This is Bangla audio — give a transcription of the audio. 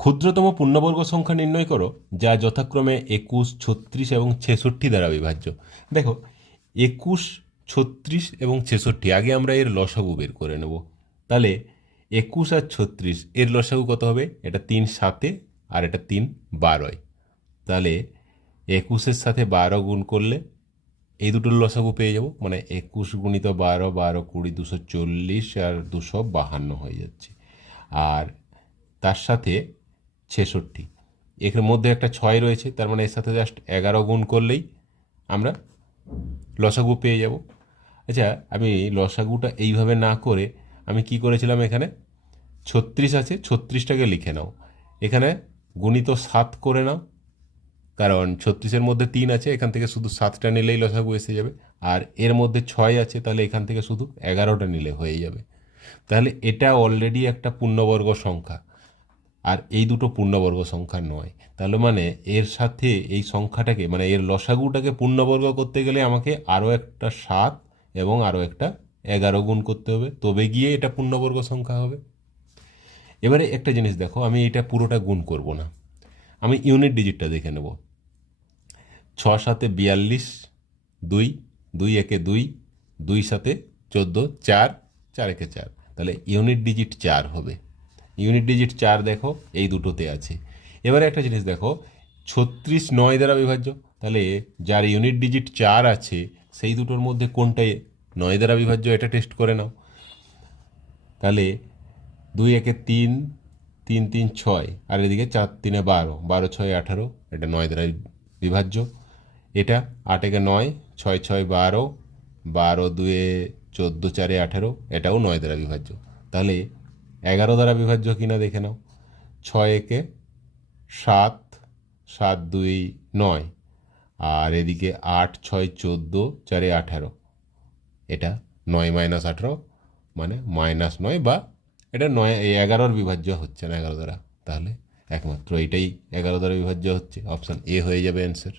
ক্ষুদ্রতম পূর্ণবর্গ সংখ্যা নির্ণয় করো যা যথাক্রমে 21, 36 এবং 66 দ্বারা বিভাজ্য। দেখো 21, 36 এবং 66, আগে আমরা এর লসাগু বের করে নেব। তাহলে 21 আর 36 এর লসাগু কত হবে? এটা 3 7 আর এটা 3 12। তাহলে 21-এর সাথে 12 গুণ করলে এই দুটোর লসাগু পেয়ে যাব, মানে 21 গুণিত 12, 12 20, 240 আর 252 হয়ে যাচ্ছে। আর তার সাথে 66, এর মধ্যে একটা 6 রয়েছে, তার মানে এর সাথে জাস্ট 11 গুণ করলেই আমরা লসাগু পেয়ে যাব। আচ্ছা, আমি লসাগুটা এইভাবে না করে আমি কি করেছিলাম, এখানে 36 আছে, 36টাকে লিখে নাও, এখানে গুণিত 7 করে নাও, কারণ 36-এর মধ্যে 3 আছে, এখান থেকে শুধু 7টা নিলেই লসাগু এসে যাবে। আর এর মধ্যে 6 আছে, তাহলে এখান থেকে শুধু 11টা নিলে হয়ে যাবে। তাহলে এটা অলরেডি একটা পূর্ণবর্গ সংখ্যা, আর এই দুটো পূর্ণবর্গ সংখ্যা নয়। তাহলে মানে এর সাথে এই সংখ্যাটাকে, মানে এর লসাগুটাকে পূর্ণবর্গ করতে গেলে আমাকে আরও একটা 7 এবং আরও একটা 11 গুণ করতে হবে, তবে গিয়ে এটা পূর্ণবর্গ সংখ্যা হবে। এবারে একটা জিনিস দেখো, আমি এটা পুরোটা গুণ করব না, আমি ইউনিট ডিজিটটা দেখে নেব। 6 7 42, 2 2 1 2, 2 7 14, 4 4 1 4, তাহলে ইউনিট ডিজিট 4 হবে। ইউনিট ডিজিট 4 দেখো এই দুটোতে আছে। এবারে একটা জিনিস দেখো, 36 9 দ্বারা বিভাজ্য, তাহলে যার ইউনিট ডিজিট 4 আছে সেই দুটোর মধ্যে কোনটাই 9 দ্বারা বিভাজ্য, এটা টেস্ট করে নাও। তাহলে 2 1 3, 3 3 6, আর এদিকে 4 3 12, 12 6 18, এটা 9 দ্বারা বিভাজ্য। এটা 8 1 9, 6 6 12, 12 2 14, 4 18, এটাও 9 দ্বারা বিভাজ্য। তাহলে 11 দ্বারা বিভাজ্য কিনা দেখে নাও। 6 1 7, 7 2 9, আর এদিকে 8 6 14, 4 18, এটা 9 - 18, মানে -9, বা এটা 9 11-র বিভাজ্য হচ্ছে না 11 দ্বারা, তাহলে একমাত্র এটাই 11 দ্বারা বিভাজ্য হচ্ছে। অপশান এ হয়ে যাবে অ্যান্সার।